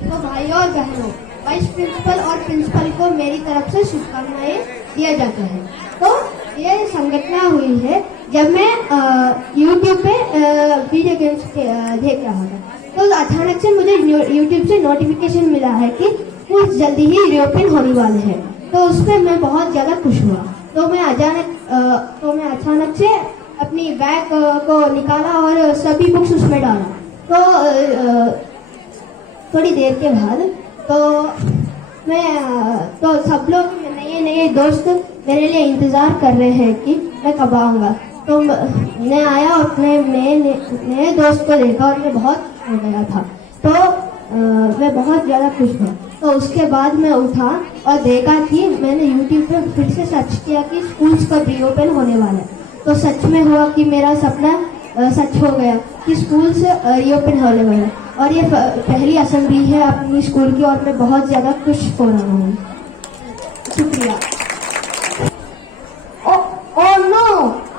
तो भाई और बहनों, vice principal और principal को मेरी तरफ से शुभकामनाएं दिया जाता है। तो ये संगठना हुई है जब मैं YouTube पे वीडियो गेम्स देख रहा था, तो अचानक से मुझे YouTube से नोटिफिकेशन मिला है कि कुछ जल्दी ही रिओपन होने वाले हैं। तो उस पर मैं बहुत ज़्यादा खुश हुआ। तो मैं अचानक से अपनी बैग को निकाला और सभी बुक्स उसमें डाला। तो थोड़ी देर के बाद तो सब लोग नए दोस्त मेरे लिए इंतज़ार कर रहे हैं कि मैं कब आऊँगा। तो मैं आया और अपने नए दोस्त को देखा और मैं बहुत खुश हो गया था। तो मैं बहुत ज़्यादा खुश हुआ। तो उसके बाद मैं उठा और देखा कि मैंने YouTube पे फिर से सर्च किया कि स्कूल्स कब रीओपन होने वाला है। तो सच में हुआ कि मेरा सपना सच हो गया कि स्कूल्स रीओपन होने वाला है। और ये पहली असेंबली है अपनी स्कूल की और मैं बहुत ज़्यादा खुश हो रहा हूँ। शुक्रिया। Oh no!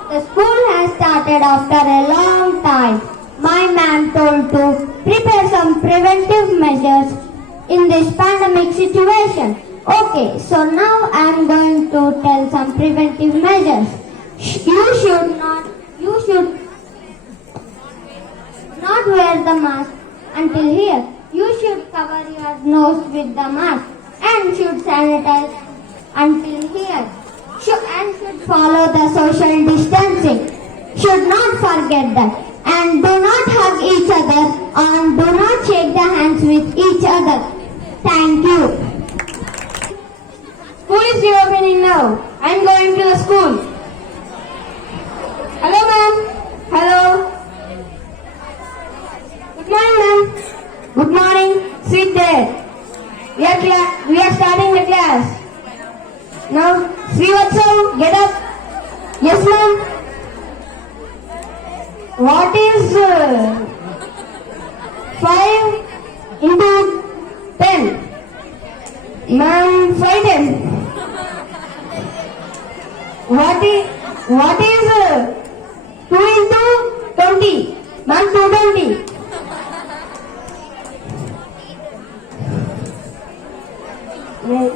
The school has started after a long time. My ma'am told to prepare some preventive measures in this pandemic situation. Okay, so now I am going to tell some preventive measures. You should not wear the mask until here. You should cover your nose with the mask and should sanitize until here. Should follow the social distancing. Should not forget that. And do not hug each other and do not shake the hands with each other. Thank you. School is reopening now. I am going to the school. Hello, ma'am. Hello. Good morning, ma'am. Good morning. Sit there. We are starting the class. Now, Srivatsav, get up. Yes, ma'am. What is 5 into 10? Ma'am, 5 10. What is 2 into 20? Ma'am, 220. Right.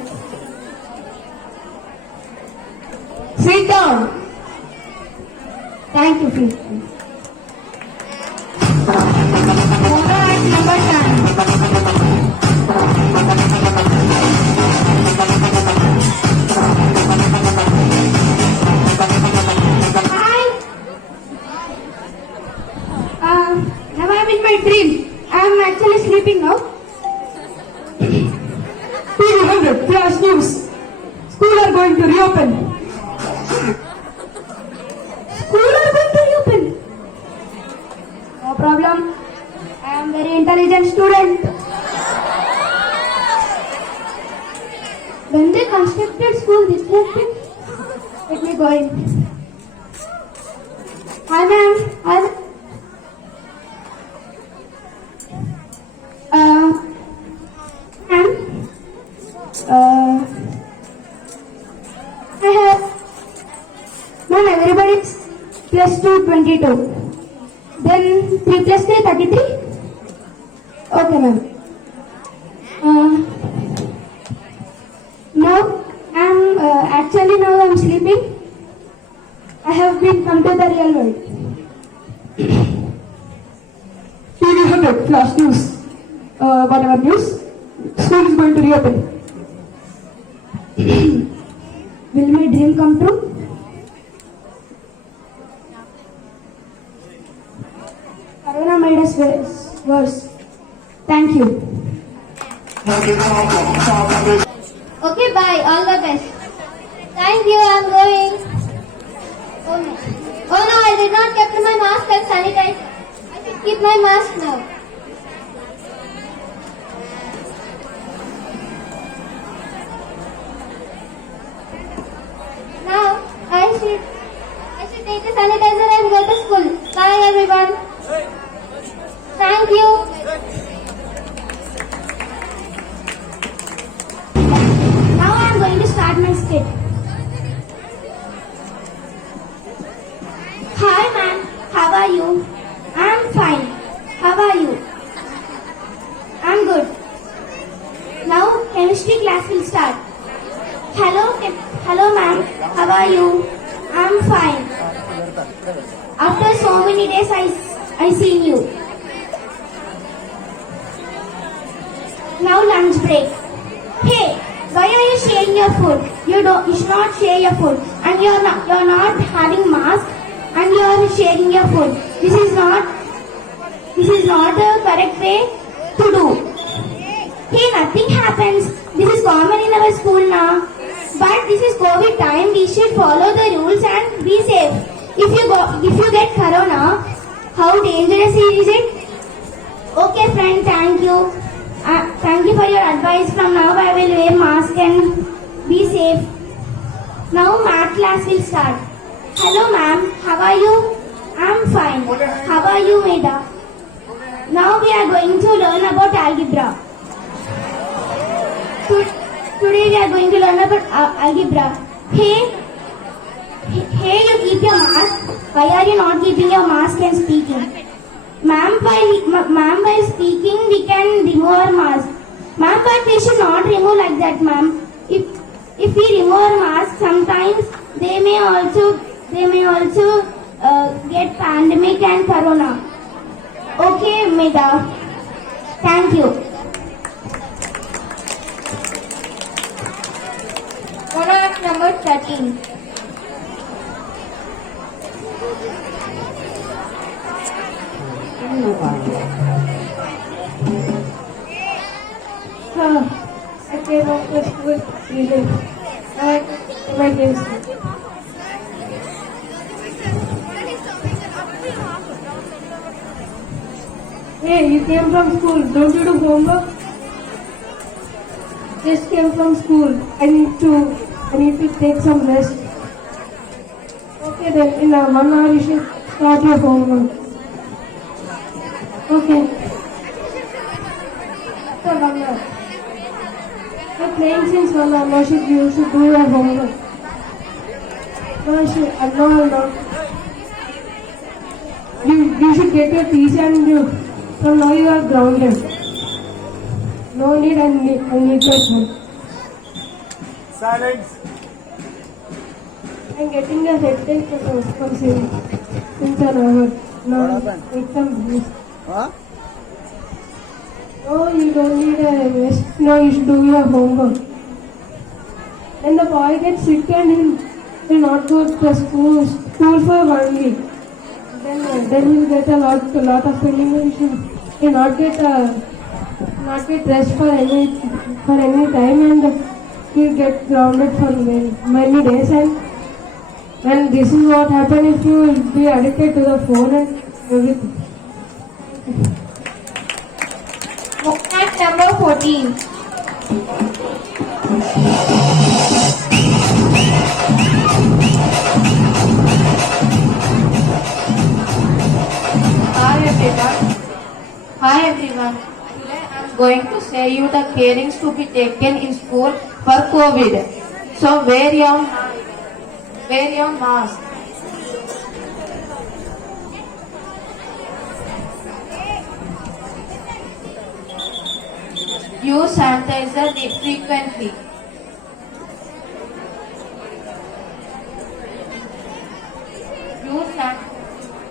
Sit down. Thank you, please. Alright, number 10. Hi. Have I been my dream? I am actually sleeping now. 200 flash news. School are going to reopen. School are going to reopen. No problem. I am very intelligent student. When they constructed school this year, let me go in. Hi ma'am. Hi. Ma'am. I have. Ma'am, plus 2, 22. Then 3 plus 3, 33. Okay, ma'am. Now I'm sleeping. I have been come to the real world. TV100 flash news. Whatever news, school is going to reopen. Will my dream come true? Corona made us worse. Thank you. Okay, bye. All the best. Thank you. I'm going. Oh no. Oh no, I did not keep my mask and sanitizer. I should keep my mask now. Now I should take the sanitizer and go to school. Bye everyone. Thank you. Now I am going to start my skit. Hi ma'am, how are you? I'm fine. How are you? I'm good. Now chemistry class will start. Hello ma'am, how are you? I'm fine. After so many days I seen you. Now lunch break. Hey, why are you sharing your food? You should not share your food. And you're not having mask and you're sharing your food. This is not the correct way to do. Hey, nothing happens. This is common in our school now. But this is COVID time. We should follow the rules and be safe. If you get corona, how dangerous is it? Okay, friend. Thank you. Thank you for your advice. From now I will wear mask and be safe. Now math class will start. Hello ma'am, how are you? I'm fine. How are you, Meda? Now we are going to learn about algebra. Today we are going to learn about algebra. Hey, you keep your mask. Why are you not keeping your mask and speaking? Ma'am, by speaking we can remove our mask. Ma'am, but we should not remove like that, ma'am. If we remove our mask, sometimes they may also get pandemic and corona. Okay, Meda. Thank you. Monarch number 13. I came off the school season. My games. Hey, you came from school. Don't you do homework? Just came from school. I need to take some rest. Okay then, in 1 hour you should start your homework. Okay. After 1 hour. You're playing since 1 hour. Now you should do your homework. No. You should get your TC and from now you are grounded. No need and need your phone. Silence. I'm getting a headache from since an hour. Now exam. Huh? No, you don't need a rest. No, you should do your homework. Then the boy gets sick and he'll not go to school for 1 week. Then he'll get a lot of feeling. He'll not get rest for any time and he'll get grounded for many days. And this is what happens if you will be addicted to the phone and everything. Monarch number 14. Hi everyone. Today I am going to say you the carings to be taken in school for COVID. So wear your mask. Use sanitizer frequently.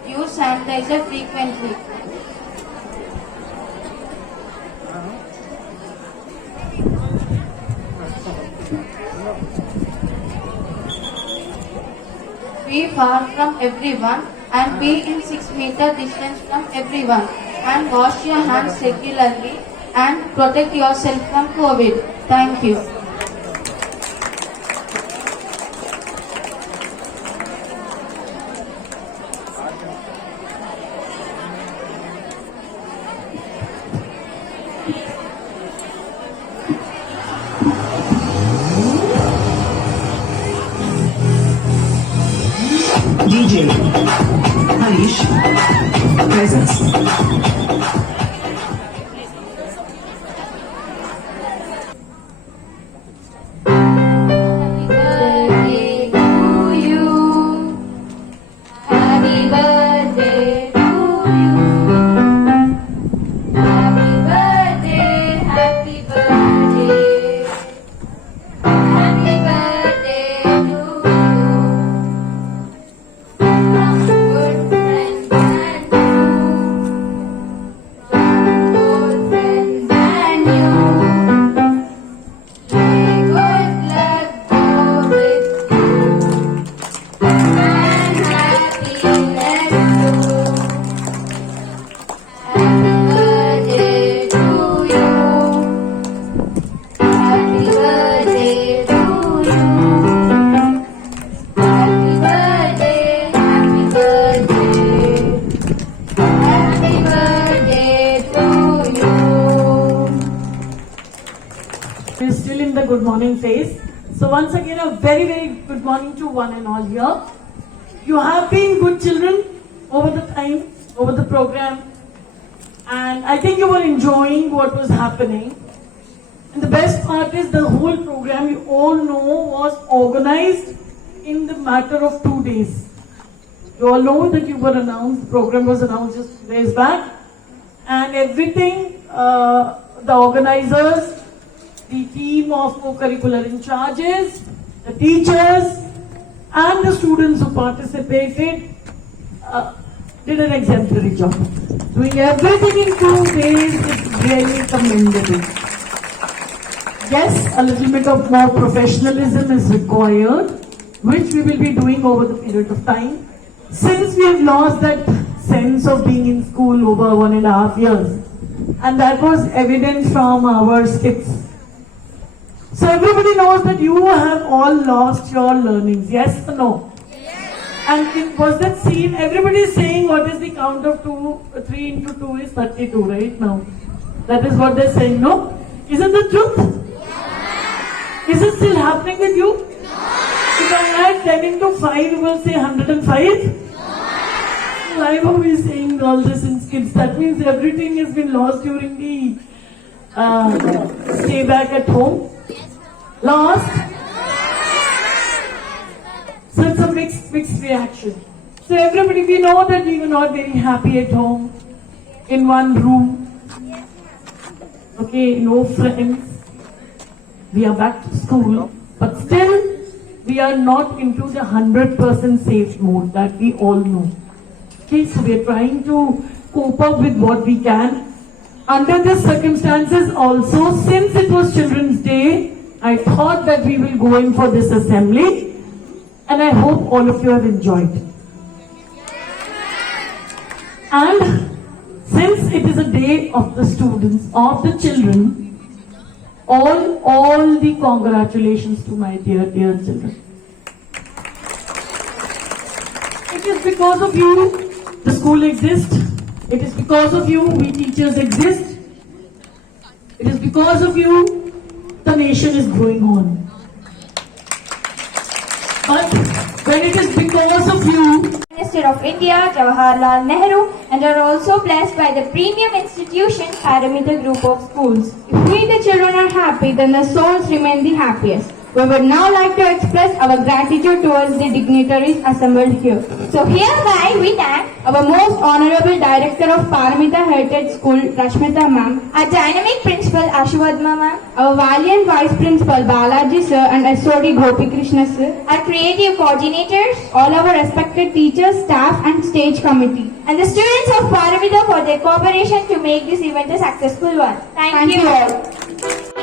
Use sanitizer frequently. Be far from everyone and be in 6-meter distance from everyone, and wash your hands regularly and protect yourself from COVID. Thank you. DJ Harish presents. Happy birthday to you. Happy birthday to you. Happy birthday, happy birthday. Happy birthday to you. From good friends and you. From old friends and you. May good luck go with you, and happiness too. Happy birthday to you. Happy birthday to you. Happy birthday, happy birthday. Happy birthday to you. We're still in the good morning phase. So once again, a very, very good morning to one and all here. You have been good children over the time, over the program. And I think you were enjoying what was happening. And the best part is the whole program, you all know, was organized in the matter of 2 days. You all know that you were announced, the program was announced just 2 days back. And everything, the organizers, the team of co-curricular in charges, the teachers, and the students who participated did an exemplary job. Doing everything in 2 days is really commendable. Yes, a little bit of more professionalism is required, which we will be doing over the period of time. Since we have lost that sense of being in school over 1.5 years, and that was evident from our skits. So everybody knows that you have all lost your learnings, yes or no? Yes. And was that scene, everybody is saying what is the count of 3 into 2 is 32 right now. That is what they're saying, no? Is it the truth? Yes. Is it still happening with you? No. If I add 10 into 5, you will say 105? No. Why were we saying all this in skits? That means everything has been lost during the stay back at home. Lost? So it's a mixed reaction. So everybody, we know that we were not very happy at home, in one room. Okay, no friends. We are back to school, but still we are not into the 100% safe mode that we all know. Okay, so we are trying to cope up with what we can. Under these circumstances also, since it was Children's Day, I thought that we will go in for this assembly, and I hope all of you have enjoyed. And since it is a day of the students, of the children, all the congratulations to my dear children. It is because of you the school exists. It is because of you we teachers exist. It is because of you the nation is going on. But when it is because of you, Minister of India, Jawaharlal Nehru, and are also blessed by the premium institution Parameter Group of Schools. If we the children are happy, then the souls remain the happiest. We would now like to express our gratitude towards the dignitaries assembled here. So hereby we thank Our most honorable director of Paramita Heritage School, Rashmita ma'am, our dynamic principal Ashwadma ma'am, our valiant vice principal Balaji sir and SOD Gopi Krishna sir, our creative coordinators, all our respected teachers, staff and stage committee. and the students of Paramita for their cooperation to make this event a successful one. Thank Thank you you all.